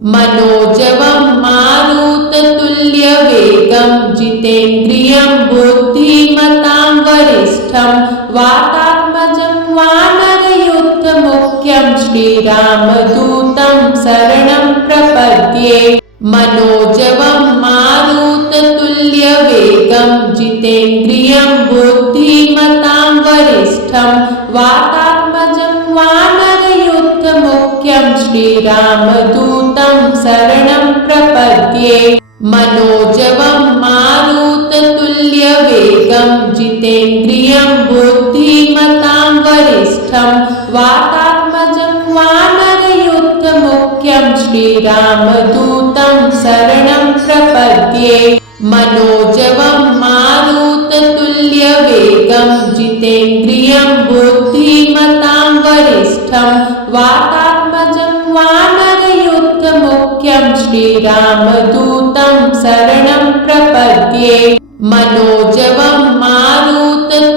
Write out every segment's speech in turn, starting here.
मनोजवं मारुततुल्यवेगं जितेन्द्रियं बुद्धिमतां वरिष्ठं वातात्मजं वानरयूथमुख्यं श्रीरामदूतं शरणं प्रपद्ये। मनोजवं मारुततुल्यवेगं जितेन्द्रियं बुद्धिमतां वरिष्ठं वातात्मजं वानरयूथमुख्यं श्रीरामदूतं शरणं प्रपद्ये। मनोजवं मारुततुल्यवेगं जितेन्द्रियं बुद्धिमतां वरिष्ठं वातात्मजं वानरयूथमुख्यं श्रीरामदूतं शरणं प्रपद्ये। मनोजवं मारुततुल्यवेगं जितेन्द्रियं बुद्धिमतां वरिष्ठं वातात्मजं वानरयूथमुख्यं श्रीरामदूतं शरणं प्रपद्ये। मनोजवं मारुततुल्यवेगं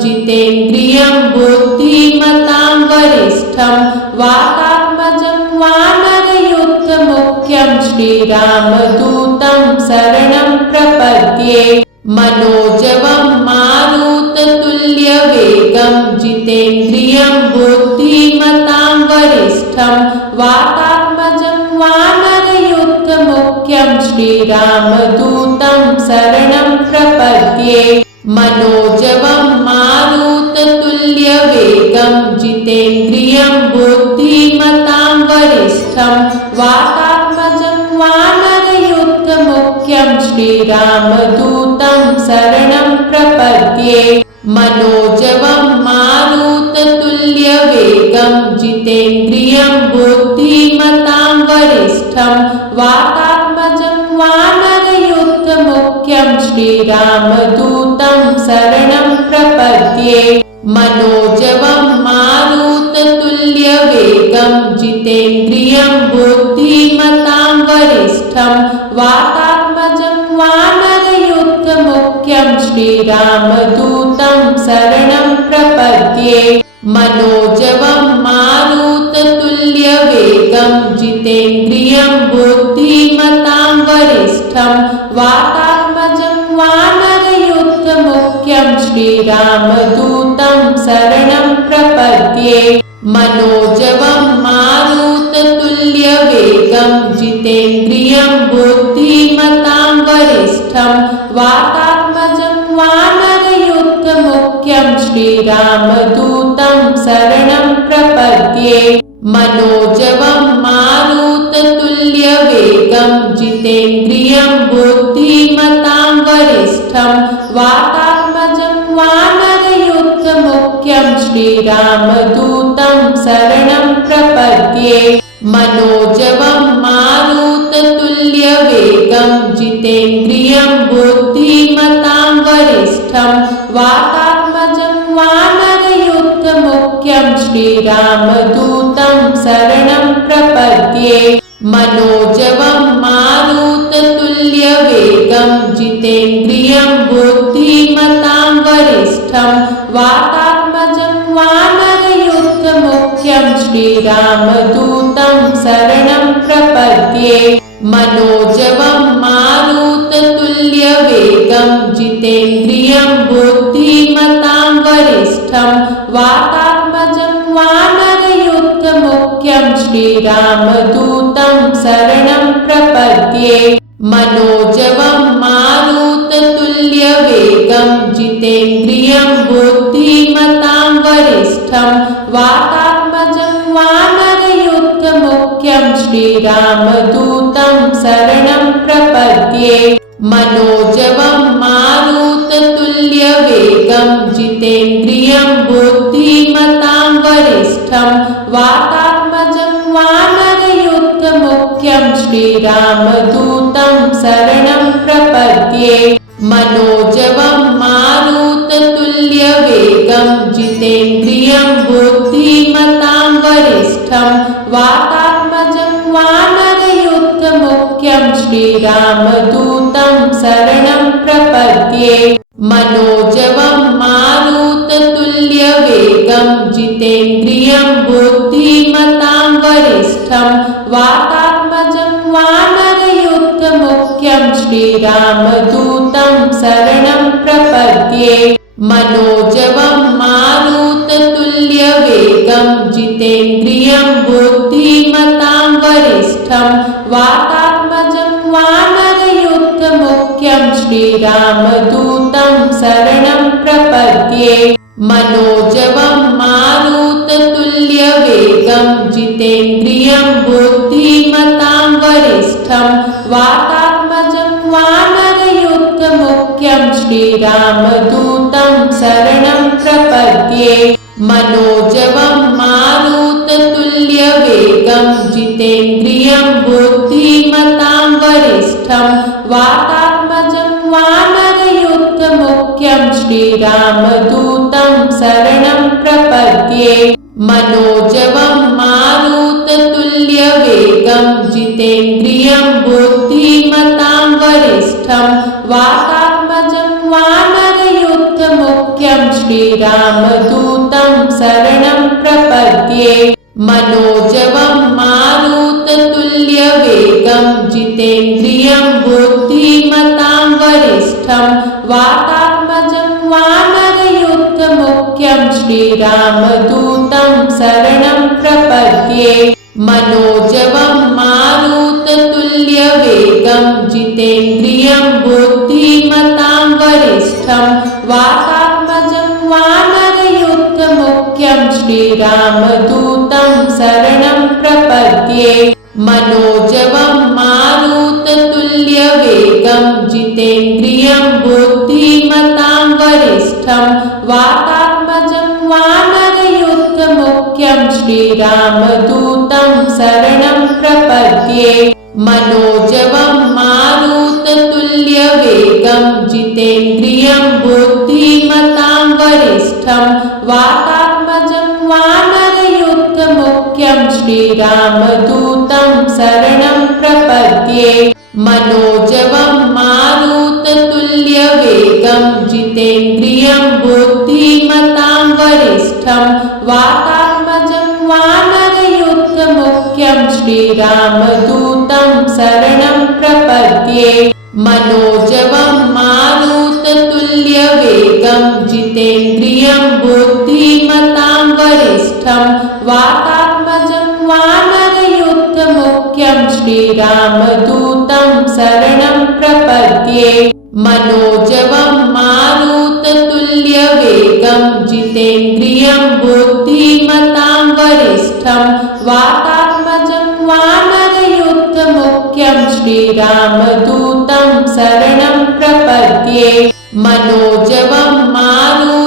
जितेन्द्रियं बुद्धिमतां वरिष्ठं वातात्मजं वानरयूथमुख्यं श्रीरामदूतं शरणं प्रपद्ये। मनोजवं मारुततुल्यवेगं जितेन्द्रियं बुद्धिमतां वरिष्ठं वातात्मजं वानरयूथमुख्यं श्रीरामदूतं शरणं प्रपद्ये। मनोजवं मारुततुल्यवेगं जितेन्द्रियं बुद्धिमतां वरिष्ठं वातात्मजं वानरयूथमुख्यं श्रीरामदूतं शरणं प्रपद्ये। मनोजवं मारुततुल्यवेगं जितेन्द्रियं बुद्धिमतां वरिष्ठं वातात्मजं वानरयूथमुख्यं श्रीरामदूतं शरणं प्रपद्ये। मनोजवं मारुततुल्यवेगं जितेन्द्रियं बुद्धिमतां वरिष्ठं वातात्मजं वानरयूथमुख्यं श्रीरामदूतं शरणं प्रपद्ये। मनोजवं मारुततुल्यवेगं जितेन्द्रियं बुद्धिमतां वरिष्ठं वातात्मजं वानरयूथमुख्यं श्रीरामदूतं शरणं प्रपद्ये। मनोजवं मारुततुल्यवेगं जितेन्द्रियं बुद्धिमतां वरिष्ठं वातात्मजं वानरयूथमुख्यं श्रीरामदूतं शरणं प्रपद्ये। मनोजवं मारुततुल्यवेगं जितेन्द्रियं बुद्धिमतां वरिष्ठं वातात्मजं वानरयूथमुख्यं श्रीरामदूतं शरणं प्रपद्ये। मनोजवं मारुततुल्यवेगं जितेन्द्रियं बुद्धिमतां वरिष्ठं वातात्मजं वानरयूथमुख्यं श्रीरामदूतं शरणं प्रपद्ये। मनोजवं मारुततुल्यवेगं जितेन्द्रियं बुद्धिमतां वरिष्ठं वातात्मजं वानरयूथमुख्यं श्रीरामदूतं शरणं प्रपद्ये। मनोजवं मारुततुल्यवेगं जितेन्द्रियं बुद्धिमतां वरिष्ठं वातात्मजं वानरयूथमुख्यं श्रीरामदूतं शरणं प्रपद्ये। मनोजवं मारुततुल्यवेगं जितेन्द्रियं बुद्धिमतां वरिष्ठं वातात्मजं वानरयूथमुख्यं श्रीरामदूतं शरणं प्रपद्ये। मनोजवं मारुततुल्यवेगं जितेन्द्रियं बुद्धिमतां वरिष्ठं वातात्मजं वानरयूथमुख्यं श्रीरामदूतं शरणं प्रपद्ये। मनोजवं मारुततुल्यवेगं जितेन्द्रियं बुद्धिमतां वरिष्ठं वातात्मजं वानरयूथमुख्यं श्रीरामदूतं शरणं प्रपद्ये। मनोजवं मारुततुल्यवेगं जितेन्द्रियं बुद्धिमतां वरिष्ठं वातात्मजं वानरयूथमुख्यं श्रीरामदूतं शरणं प्रपद्ये मनोजवं मारुततुल्यवेगं जितेन्द्रियं बुद्धिमतां वरिष्ठं वातात्मजं वानरयूथमुख्यं श्रीरामदूतं शरणं प्रपद्ये मनोजवं मारुततुल्यवेगं जितेन्द्रियं बुद्धिमतां वरिष्ठं वातात्मजं वानरयूथमुख्यं श्रीरामदूतं शरणं प्रपद्ये मनोजवं मारुततुल्यवेगं जितेन्द्रियं बुद्धिमतां वरिष्ठं वातात्मजं वानरयूथमुख्यं श्रीरामदूतं शरणं प्रपद्ये मनोजवं मारुततुल्यवेगं जितेन्द्रियं बुद्धिमतां वरिष्ठं वातात्मजं वानरयूथमुख्यं श्रीरामदूतं शरणं प्रपद्ये मनोजवं मारुततुल्यवेगं जितेन्द्रियं बुद्धिमतां वरिष्ठं वातात्मजं वानरयूथमुख्यं श्रीरामदूतं शरणं प्रपद्ये मनोजवं मारुततुल्यवेगं जितेन्द्रियं बुद्धिमतां वरिष्ठं वातात्मजं वानरयूथमुख्यं श्रीरामदूतं शरणं प्रपद्ये मनोजवं मारुततुल्यवेगं जितेन्द्रियं बुद्धिमतां वरिष्ठं वातात्मजं वानरयूथमुख्यं श्रीरामदूतं शरणं प्रपद्ये मनोजवं मारुततुल्यवेगं जितेन्द्रियं बुद्धिमतां वरिष्ठं वातात्मजं वानरयूथमुख्यं श्रीरामदूतं शरणं प्रपद्ये मनोजवं मारुततुल्यवेगं जितेन्द्रियं बुद्धिमतां वरिष्ठं वातात्मजं वानरयूथमुख्यं श्रीरामदूतं शरणं प्रपद्ये मनोजवं मारुततुल्यवेगं जितेन्द्रियं बुद्धिमतां वरिष्ठं वातात्मजं वानरयूथमुख्यं श्रीरामदूतं शरणं प्रपद्ये मनोजवं मारुततुल्यवेगं जितेन्द्रियं बुद्धिमतां वरिष्ठं वातात्मजं वानरयूथमुख्यं श्रीरामदूतं शरणं प्रपद्ये मनोजवं मारुततुल्यवेगं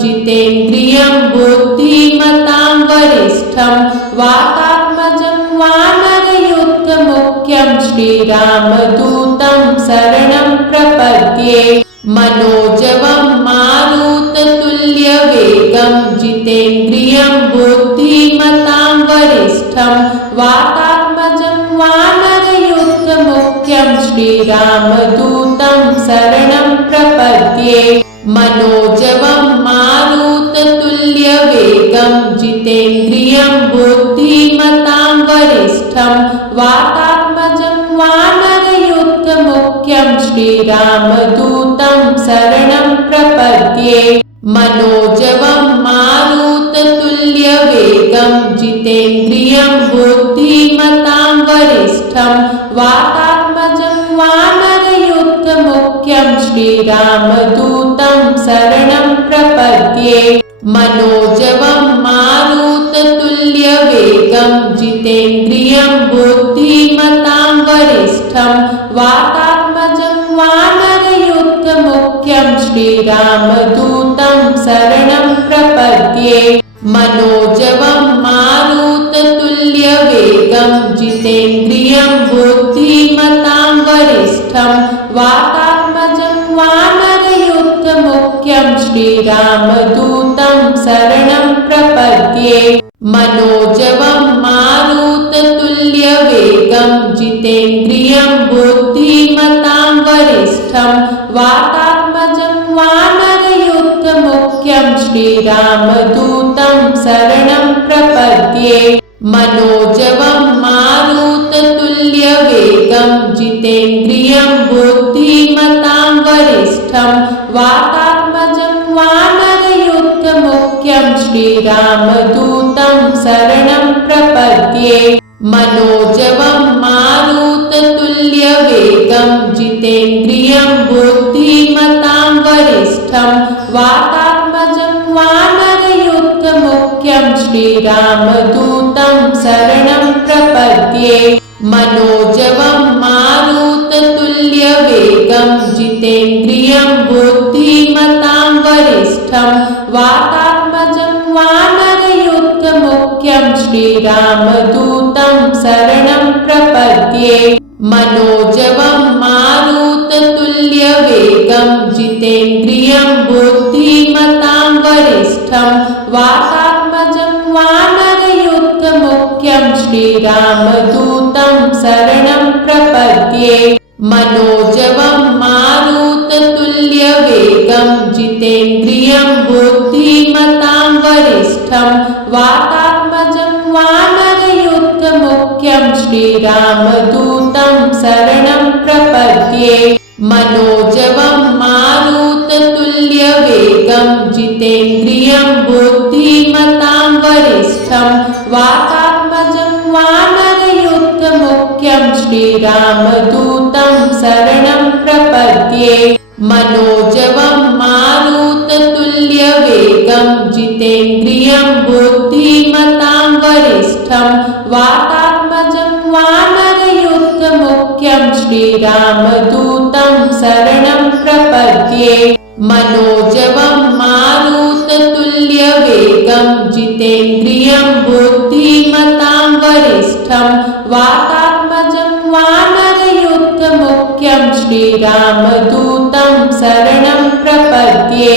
जितेन्द्रियं बुद्धिमतां वरिष्ठं वातात्मजं वानरयूथमुख्यं श्रीरामदूतं शरणं प्रपद्ये मनोजवं मारुततुल्यवेगं जितेन्द्रियं बुद्धिमतां वरिष्ठं वातात्मजं वानरयूथमुख्यं श्रीरामदूतं शरणं प्रपद्ये मनोजवं मारुततुल्यवेगं जितेन्द्रियं बुद्धिमतां वरिष्ठं वातात्मजं वानरयूथमुख्यं श्रीरामदूतं शरणं प्रपद्ये मनोजवं मारुततुल्यवेगं जितेन्द्रियं बुद्धिमतां वरिष्ठं वातात्मजं वानरयूथमुख्यं श्रीरामदूतं शरणं प्रपद्ये मनोजवं मारुततुल्यवेगं जितेन्द्रियं बुद्धिमतां वरिष्ठं वातात्मजं वानरयूथमुख्यं श्रीरामदूतं शरणं प्रपद्ये मनोजवं मारुततुल्यवेगं जितेन्द्रियं बुद्धिमतां वरिष्ठं वातात्मजं वानरयूथमुख्यं श्रीरामदूतं शरणं प्रपद्ये मनोजवं मारुततुल्यवेगं जितेन्द्रियं बुद्धिमतां वरिष्ठं वातात्मजं वानरयूथमुख्यं श्रीरामदूतं शरणं प्रपद्ये मनोजवं मारुततुल्यवेगं जितेन्द्रियं बुद्धिमतां वरिष्ठं वातात्मजं वानरयूथमुख्यं श्रीरामदूतं शरणं प्रपद्ये मनोजवं मारुततुल्यवेगं जितेन्द्रियं बुद्धिमतां वरिष्ठं वातात्मजं वानरयूथमुख्यं श्रीरामदूतं शरणं प्रपद्ये मनोजवं मारुततुल्यवेगं जितेन्द्रियं बुद्धिमतां वरिष्ठं वातात्मजं वानरयूथमुख्यं श्रीरामदूतं शरणं प्रपद्ये मनोजवं मारुततुल्यवेगं जितेन्द्रियं बुद्धिमतां वरिष्ठं वातात्मजं वानरयूथमुख्यं श्रीरामदूतं शरणं प्रपद्ये मनोजवं मारुततुल्यवेगं जितेन्द्रियं बुद्धिमतां वरिष्ठं वातात्मजं वानरयूथमुख्यं श्रीरामदूतं शरणं प्रपद्ये मनोजवं मारुततुल्यवेगं जितेन्द्रियं बुद्धिमतां वरिष्ठं वातात्मजं वानरयूथमुख्यं श्रीरामदूतं शरणं प्रपद्ये मनोजवं मारुततुल्यवेगं जितेन्द्रियं बुद्धिमतां वरिष्ठं वातात्मजं वानरयूथमुख्यं श्रीरामदूतं शरणं प्रपद्ये मनोजवं मारुततुल्यवेगं जितेन्द्रियं बुद्धिमतां वरिष्ठं वातात्मजं वानरयूथमुख्यं श्रीरामदूतं शरणं प्रपद्ये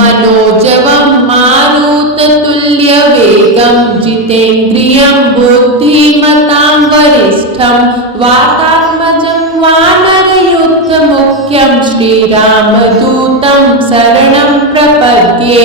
मनोजवं मारुततुल्यवेगं जितेन्द्रियं बुद्धिमतां वरिष्ठं वातात्मजं वानरयूथमुख्यं श्रीरामदूतं शरणं प्रपद्ये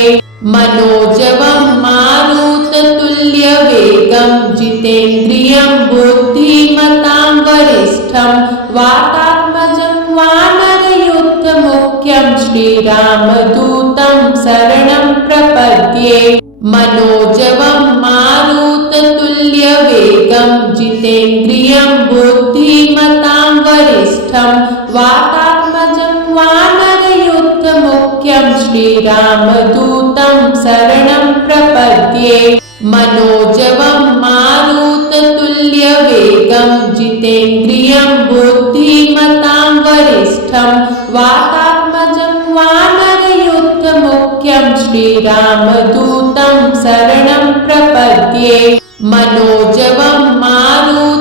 मनोजवं मारुततुल्यवेगं जितेन्द्रियं बुद्धिमतां वरिष्ठं वातात्मजं वानरयूथमुख्यं श्रीरामदूतं शरणं प्रपद्ये मनोजवं मारुततुल्यवेगं जितेन्द्रियं बुद्धिमतां वरिष्ठं वातात्मजं वानरयूथमुख्यं श्रीरामदूतं शरणं प्रपद्ये मनोजवं मारुततुल्यवेगं जितेन्द्रियं बुद्धिमतां वरिष्ठं वातात्मजं वानरयूथमुख्यं श्रीरामदूतं शरणं प्रपद्ये मनोजवं मारुततुल्यवेगं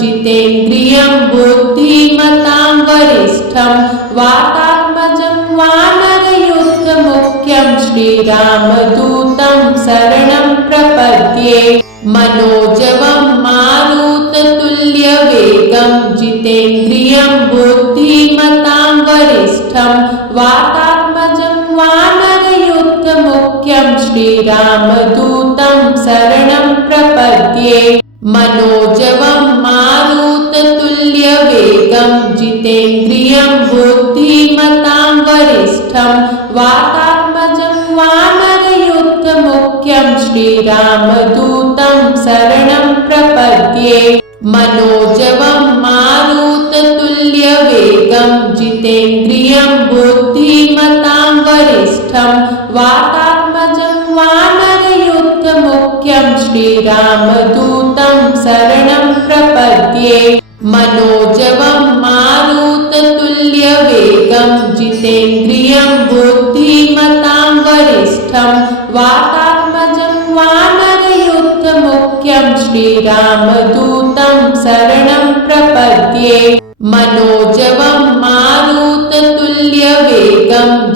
जितेन्द्रियं बुद्धिमतां वरिष्ठं वातात्मजं वानरयूथमुख्यं श्रीरामदूतं शरणं प्रपद्ये मनोजवं मारुततुल्यवेगं जितेन्द्रियं बुद्धिमतां वरिष्ठं वातात्मजं वानरयूथमुख्यं श्रीरामदूतं शरणं प्रपद्ये मनोजवं मारुततुल्यवेगं जितेन्द्रियं बुद्धिमतां वरिष्ठं वातात्मजं वानरयूथमुख्यं श्रीरामदूतं शरणं प्रपद्ये मनोजवं मारुततुल्यवेगं जितेन्द्रियं बुद्धिमतां वरिष्ठं वातात्मजं वानरयूथमुख्यं श्रीरामदूतं शरणं प्रपद्ये मनोजवं मारुततुल्यवेगं जितेन्द्रियं बुद्धिमतां वरिष्ठं वातात्मजं वानरयूथमुख्यं श्रीरामदूतं शरणं प्रपद्ये मनोजवं मारुततुल्यवेगं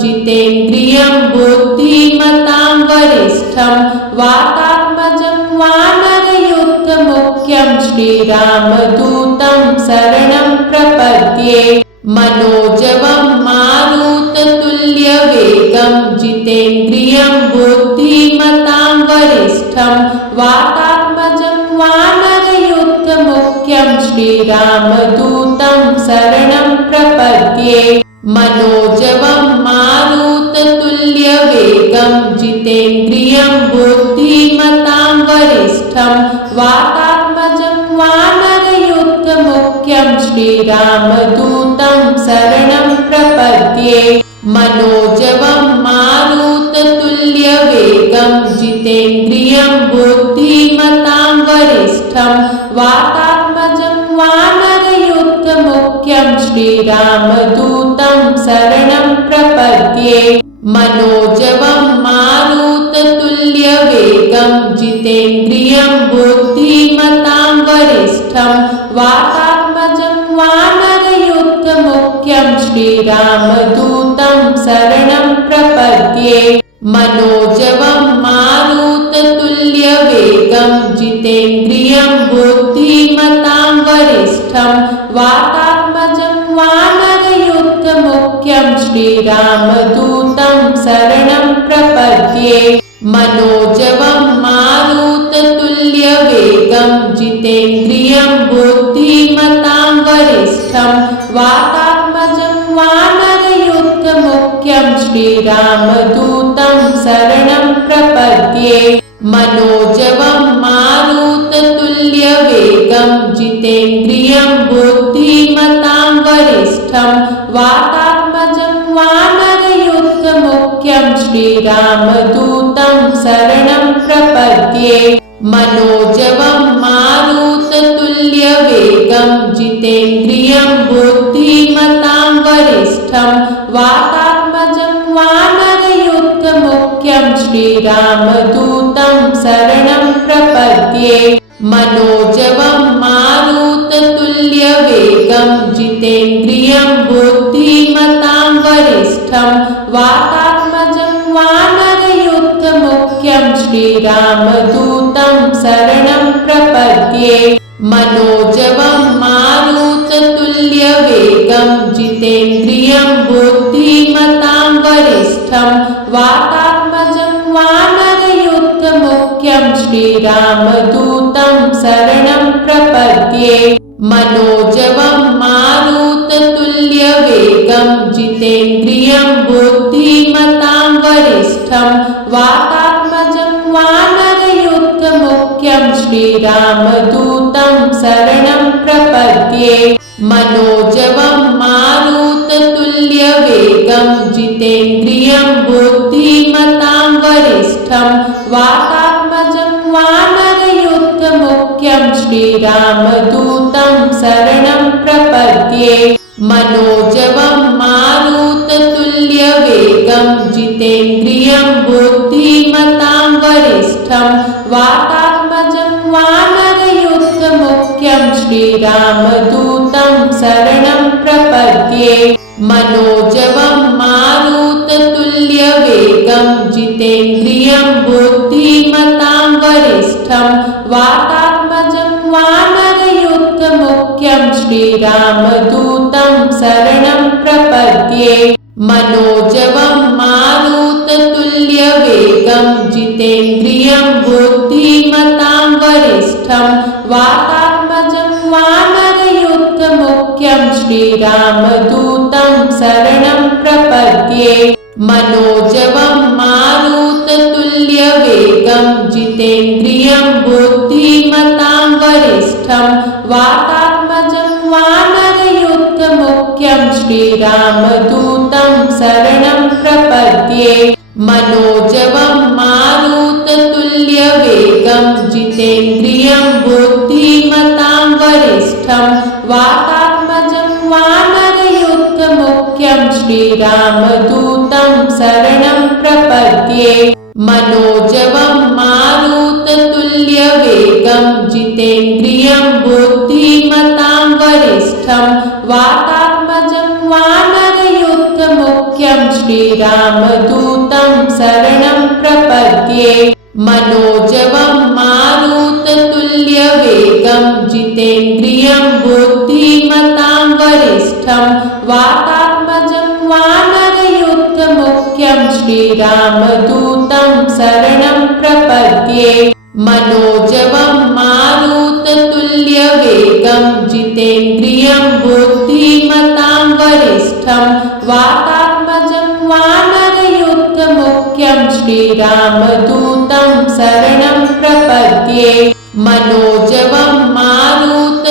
जितेन्द्रियं बुद्धिमतां वरिष्ठं वातात्मजं वानरयूथमुख्यं श्रीरामदूतं शरणं प्रपद्ये मनोजवं मारुततुल्यवेगं जितेन्द्रियं बुद्धिमतां वरिष्ठं वातात्मजं वानरयूथमुख्यं श्रीरामदूतं शरणं प्रपद्ये मनोजवं मारुततुल्यवेगं जितेन्द्रियं बुद्धिमतां वरिष्ठं वातात्मजं वानरयूथमुख्यं श्रीरामदूतं शरणं प्रपद्ये मनोजवं मारुततुल्यवेगं जितेन्द्रियं बुद्धिमतां वरिष्ठं वातात्मजं वानरयूथमुख्यं श्रीरामदूतं शरणं प्रपद्ये मनोजवं मारुततुल्यवेगं जितेन्द्रियं बुद्धिमतां वरिष्ठं वातात्मजं वानरयूथमुख्यं श्रीरामदूतं शरणं प्रपद्ये मनोजवं मारुततुल्यवेगं जितेन्द्रियं बुद्धिमतां वरिष्ठं वातात्मजं वानरयूथमुख्यं श्रीरामदूतं शरणं प्रपद्ये मनोजवं मारुततुल्यवेगं जितेन्द्रियं बुद्धिमतां वरिष्ठं वातात्मजं वानरयूथमुख्यं श्रीरामदूतं शरणं प्रपद्ये मनोजवं मारुततुल्यवेगं जितेन्द्रियं बुद्धिमतां वरिष्ठं वातात्मजं वानरयूथमुख्यं श्रीरामदूतं शरणं प्रपद्ये मनोजवं मारुततुल्यवेगं जितेन्द्रियं बुद्धिमतां वरिष्ठं वातात्मजं वानरयूथमुख्यं श्रीरामदूतं शरणं प्रपद्ये मनोजवं मारुततुल्यवेगं जितेन्द्रियं बुद्धिमतां वरिष्ठं वातात्मजं वानरयूथमुख्यं श्रीरामदूतं शरणं प्रपद्ये मनोजवं मारुततुल्यवेगं जितेन्द्रियं बुद्धिमतां वरिष्ठं वातात्मजं वानरयूथमुख्यं श्रीरामदूतं शरणं प्रपद्ये मनोजवं मारुततुल्यवेगं जितेन्द्रियं बुद्धिमतां वरिष्ठं वातात्मजं वानरयूथमुख्यं श्रीरामदूतं शरणं प्रपद्ये मनोजवं मारुततुल्यवेगं जितेन्द्रियं बुद्धिमतां वरिष्ठं वातात्मजं वानरयूथमुख्यं श्रीरामदूतं शरणं प्रपद्ये मनोजवं मारुततुल्यवेगं जितेन्द्रियं बुद्धिमतां वरिष्ठं वातात्मजं वानरयूथमुख्यं श्रीरामदूतं शरणं प्रपद्ये मनोजवं मारुततुल्यवेगं जितेन्द्रियं बुद्धिमतां वरिष्ठं वातात्मजं वानरयूथमुख्यं श्रीरामदूतं शरणं प्रपद्ये मनोजवं मारुततुल्यवेगं जितेन्द्रियं बुद्धिमतां वरिष्ठं वातात्मजं वानरयूथमुख्यं श्रीरामदूतं शरणं प्रपद्ये मनोजवं मारुततुल्यवेगं जितेन्द्रियं बुद्धिमतां वरिष्ठं वातात्मजं वानरयूथमुख्यं श्रीरामदूतं शरणं प्रपद्ये मनोजवं मारुततुल्यवेगं जितेन्द्रियं बुद्धिमतां वरिष्ठं वातात्मजं वानरयूथमुख्यं श्रीरामदूतं शरणं प्रपद्ये मनोजवं मारुततुल्यवेगं जितेन्द्रियं बुद्धिमतां वरिष्ठं वातात्मजं वानरयूथमुख्यं श्रीरामदूतं शरणं प्रपद्ये मनोजवं मारुततुल्यवेगं जितेन्द्रियं बुद्धिमतां वरिष्ठं वातात्मजं वानरयूथमुख्यं श्रीरामदूतं शरणं प्रपद्ये मनोजवं मारुततुल्यवेगं जितेन्द्रियं बुद्धिमतां वरिष्ठं वातात्मजं वानरयूथमुख्यं श्रीरामदूतं शरणं प्रपद्ये मनोजवं मारुततुल्यवेगं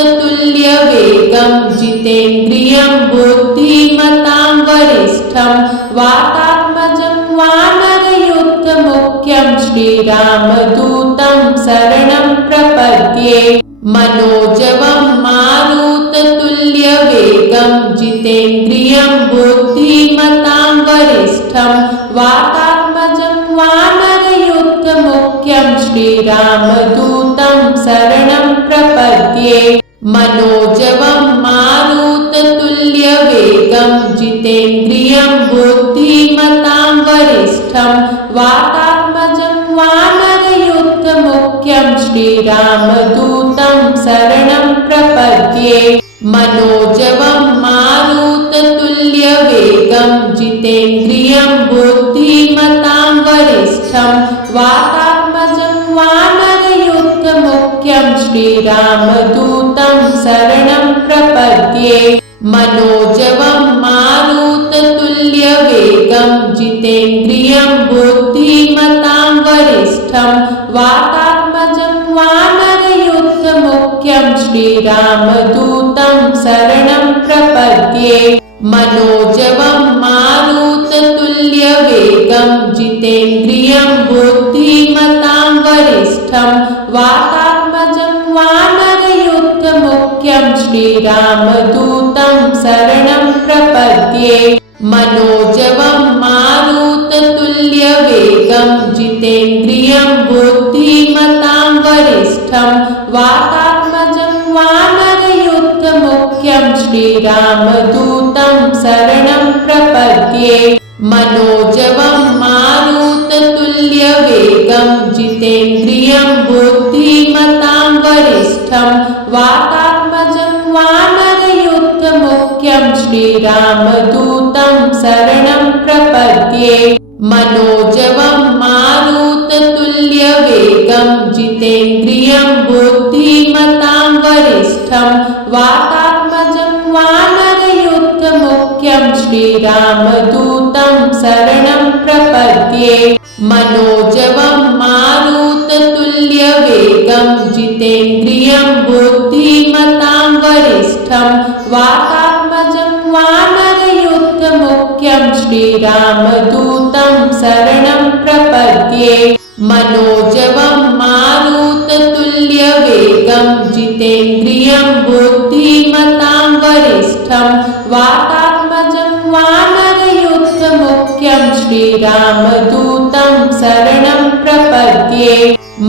जितेन्द्रियं बुद्धिमतां वरिष्ठं वातात्मजं वानरयूथमुख्यं श्रीरामदूतं शरणं प्रपद्ये मनोजवं मारुततुल्यवेगं जितेन्द्रियं बुद्धिमतां वरिष्ठं वातात्मजं वानरयूथमुख्यं श्रीरामदूतं शरणं प्रपद्ये मनोजवं मारुततुल्यवेगं जितेन्द्रियं बुद्धिमतां वरिष्ठं वातात्मजं वानरयूथमुख्यं श्रीरामदूतं शरणं प्रपद्ये मनोजवं मारुततुल्यवेगं जितेन्द्रियं बुद्धिमतां वरिष्ठं वातात्मजं वानरयूथमुख्यं श्रीरामदूतं शरणं प्रपद्ये मनोजवं मारुततुल्यवेगं जितेन्द्रियं बुद्धिमतां वरिष्ठं वातात्मजं वानरयूथमुख्यं श्रीरामदूतं शरणं प्रपद्ये मनोजवं मारुततुल्यवेगं जितेन्द्रियं बुद्धिमतां वरिष्ठं वातात्मजं वानरयूथमुख्यं श्रीरामदूतं शरणं प्रपद्ये मनोजवं मारुततुल्यवेगं जितेन्द्रियं बुद्धिमतां वरिष्ठं वातात्मजं वानरयूथमुख्यं श्रीरामदूतं शरणं प्रपद्ये मनोजवं मारुततुल्यवेगं जितेन्द्रियं बुद्धिमतां वरिष्ठं वातात्मजं वानरयूथमुख्यं श्रीरामदूतं शरणं प्रपद्ये मनोजवं मारुततुल्यवेगं जितेन्द्रियं बुद्धिमतां वरिष्ठं वातात्मजं वानरयूथमुख्यं श्रीरामदूतं शरणं प्रपद्ये मनोजवं मारुततुल्यवेगं जितेन्द्रियं बुद्धिमतां वरिष्ठं वातात्मजं वानरयूथमुख्यं श्रीरामदूतं शरणं प्रपद्ये मनोजवं मारुततुल्यवेगं जितेन्द्रियं बुद्धिमतां वरिष्ठं वातात्मजं वानरयूथमुख्यं श्रीरामदूतं शरणं प्रपद्ये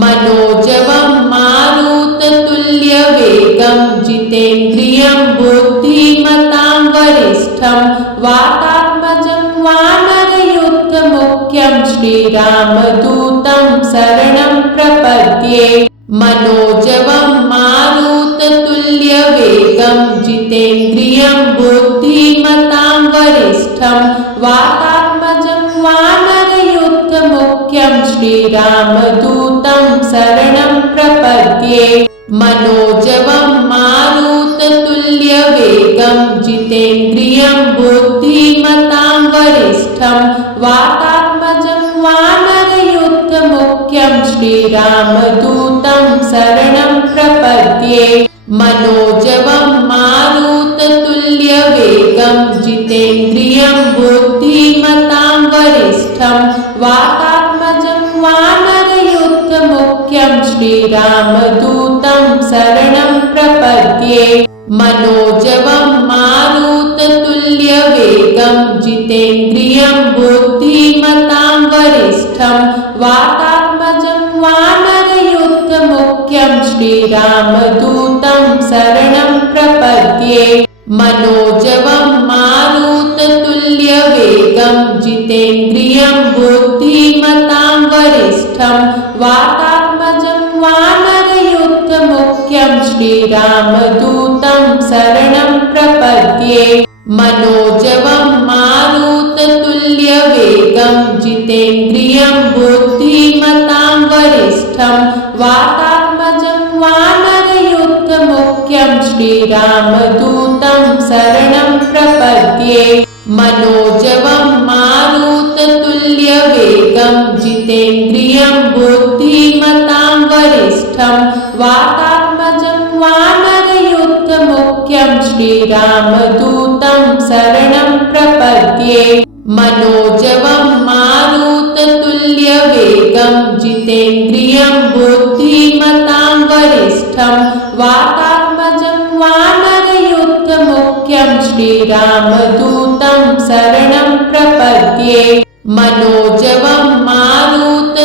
मनोजवं मारुततुल्यवेगं जितेन्द्रियं बुद्धिमतां वरिष्ठं वातात्मजं वानरयूथमुख्यं श्रीरामदूतं शरणं प्रपद्ये मनोजवं मारुततुल्यवेगं जितेन्द्रियं बुद्धिमतां वरिष्ठं वातात्मजं वानरयूथमुख्यं श्रीरामदूतं शरणं प्रपद्ये मनोजवं मारुततुल्यवेगं जितेन्द्रियं बुद्धिमतां वरिष्ठं वातात्मजं वानरयूथमुख्यं श्रीरामदूतं शरणं प्रपद्ये मनोजवं मारुततुल्यवेगं जितेन्द्रियं बुद्धिमतां वरिष्ठं वातात्मजं वानरयूथमुख्यं श्रीरामदूतं शरणं प्रपद्ये मनोजवं मारुततुल्यवेगं जितेन्द्रियं बुद्धिमतां वरिष्ठं वातात्मजं वानरयूथमुख्यं श्रीरामदूतं शरणं प्रपद्ये मनोजवं मारुततुल्यवेगं जितेन्द्रियं बुद्धिमतां वरिष्ठं वातात्मजं वानरयूथमुख्यं श्रीरामदूतं शरणं प्रपद्ये मनोजवं मारुततुल्यवेगं जितेन्द्रियं बुद्धिमतां वरिष्ठं वातात्मजं मुख्यं श्रीरामदूतं शरणं प्रपद्ये मनोजवं मारुततुल्यवेगं जितेन्द्रियं बुद्धिमतां वरिष्ठं वातात्मजं वानरयूथमुख्यं श्रीरामदूतं शरणं प्रपद्ये मनोजवं मारुततुल्यवेगं जितेन्द्रियं बुद्धिमतां वरिष्ठं वातात्मजं वानरयूथमुख्यं श्रीरामदूतं शरणं प्रपद्ये मनोजवं मारुततुल्यवेगं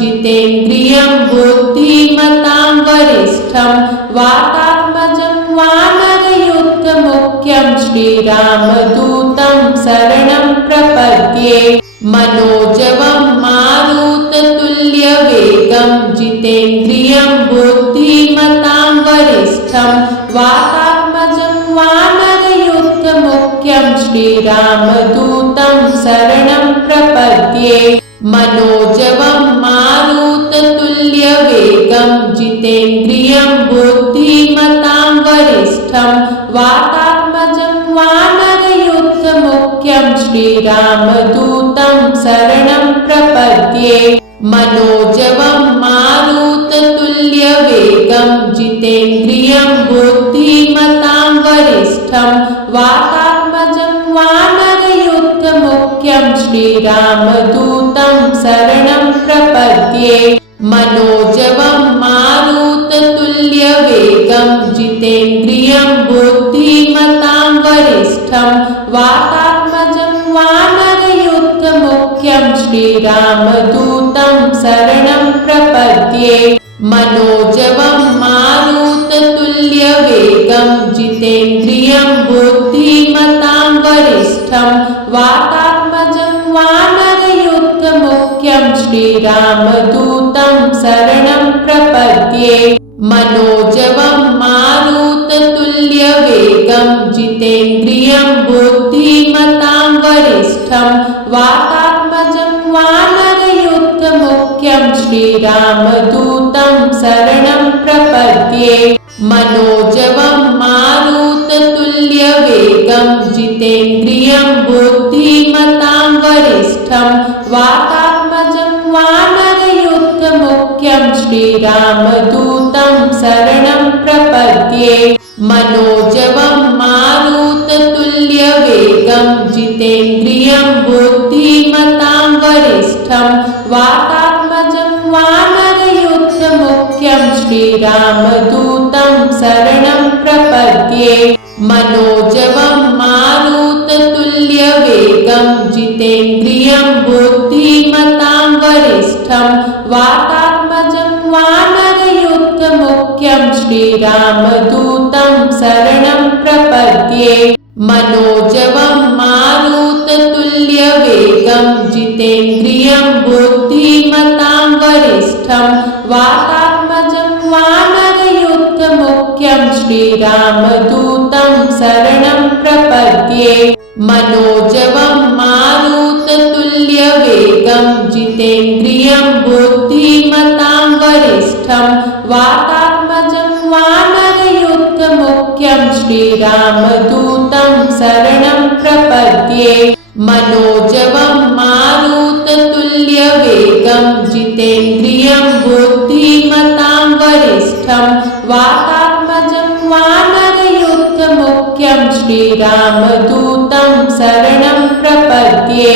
जितेन्द्रियं बुद्धिमतां वरिष्ठं वातात्मजं वानरयूथमुख्यं श्रीरामदूतं शरणं प्रपद्ये मनोजवं मारुततुल्यवेगं जितेन्द्रियं बुद्धिमतां वरिष्ठं वातात्मजं वानरयूथमुख्यं श्रीरामदूतं शरणं प्रपद्ये मनोजवं मारुततुल्यवेगं जितेन्द्रियं बुद्धिमतां वरिष्ठं वातात्मजं वानरयूथमुख्यं श्रीरामदूतं शरणं प्रपद्ये मनोजवं मारुततुल्यवेगं जितेन्द्रियं बुद्धिमतां वरिष्ठं वातात्मजं वानरयूथमुख्यं श्रीरामदूतं शरणं प्रपद्ये मनोजवं मारुततुल्यवेगं जितेन्द्रियं बुद्धिमतां वरिष्ठं वातात्मजं वानरयूथमुख्यं श्रीरामदूतं शरणं प्रपद्ये मनोजवं मारुततुल्यवेगं जितेन्द्रियं बुद्धिमतां वरिष्ठं वातात्मजं वानरयूथमुख्यं श्रीरामदूतं शरणं प्रपद्ये मनोजवं मारुततुल्यवेगं जितेन्द्रियं बुद्धिमतां वरिष्ठं वातात्मजं वानरयूथमुख्यं श्रीरामदूतं शरणं प्रपद्ये मनोजवं मारुततुल्यवेगं जितेन्द्रियं बुद्धिमतां वरिष्ठं वातात्मजं वानरयूथमुख्यं श्रीरामदूतं शरणं प्रपद्ये मनोजवं मारुततुल्यवेगं जितेन्द्रियं बुद्धिमतां वरिष्ठं वातात्मजं वानरयूथमुख्यं श्रीरामदूतं शरणं प्रपद्ये मनोजवं मारुततुल्यवेगं जितेन्द्रियं बुद्धिमतां वरिष्ठं वातात्मजं वानरयूथमुख्यं श्रीरामदूतं शरणं प्रपद्ये मनोजवं मारुततुल्यवेगं जितेन्द्रियं बुद्धिमतां वरिष्ठं वातात्मजं वानरयूथमुख्यं श्रीरामदूतं शरणं प्रपद्ये मनोजवं मारुततुल्यवेगं जितेन्द्रियं बुद्धिमतां वरिष्ठं वातात्मजं वानरयूथमुख्यं श्रीरामदूतं शरणं प्रपद्ये मनोजवं मारुततुल्यवेगं जितेन्द्रियं बुद्धिमतां वरिष्ठं वातात्मजं वानरयूथमुख्यं श्रीरामदूतं शरणं प्रपद्ये